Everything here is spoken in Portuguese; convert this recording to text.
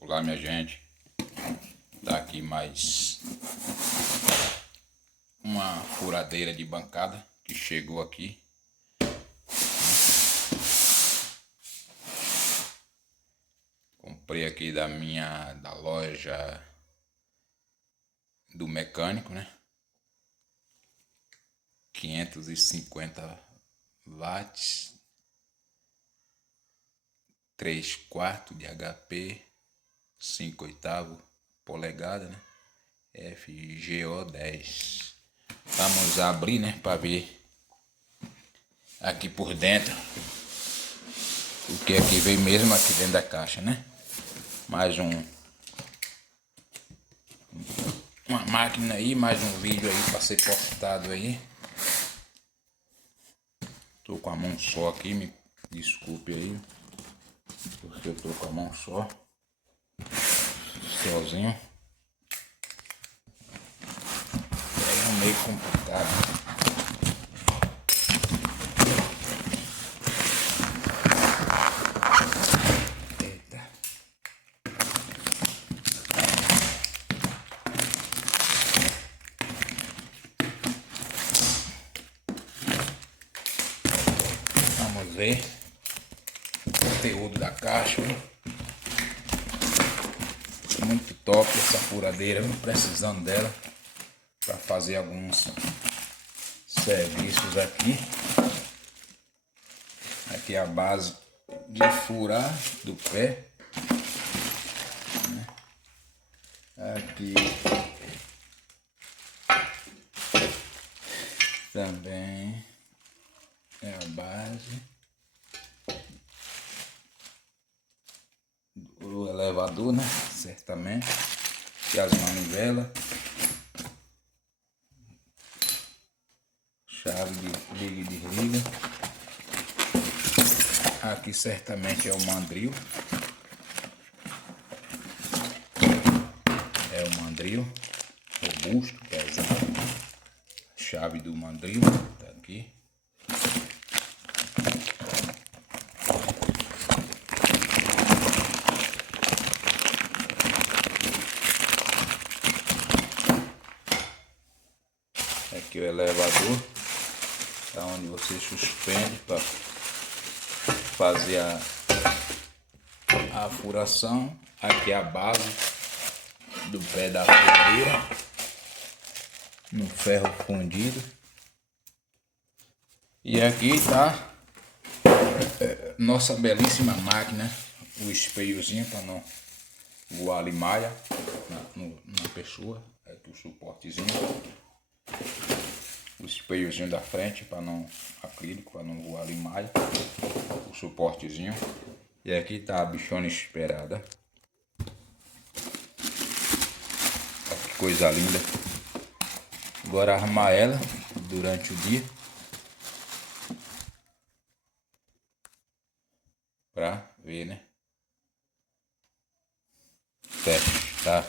Olá, minha gente. Tá aqui mais uma furadeira de bancada que chegou aqui. Comprei aqui da loja do mecânico, né? 550 watts, 3/4 de HP, 5/8 polegada, né? FGO10. Vamos abrir, né, para ver aqui por dentro o que é que veio mesmo aqui dentro da caixa, né? Mais uma máquina aí, mais um vídeo aí para ser postado aí. Tô com a mão só aqui, me desculpe aí, porque eu tô com a mão só, sozinho. É meio complicado. Eita. Vamos ver o conteúdo da caixa. Muito top essa furadeira, precisando dela para fazer alguns serviços aqui. Aqui é a base de furar do pé, né? Aqui também é a base do elevador, né? Certamente. E as manivelas, chave de liga e desliga. Aqui certamente é o mandril. É o mandril robusto, pesado. Chave do mandril tá aqui. Aqui o elevador, tá onde você suspende para fazer a furação. Aqui é a base do pé da furadeira, no ferro fundido. E aqui tá nossa belíssima máquina, o espelhozinho para não voar limalha na pessoa. Aqui o suportezinho, o espelhozinho da frente para não acrílico, para não voar limalha, o suportezinho. E aqui tá a bichona esperada. Olha que coisa linda. Agora arrumar ela durante o dia pra ver, né? Teste, tá?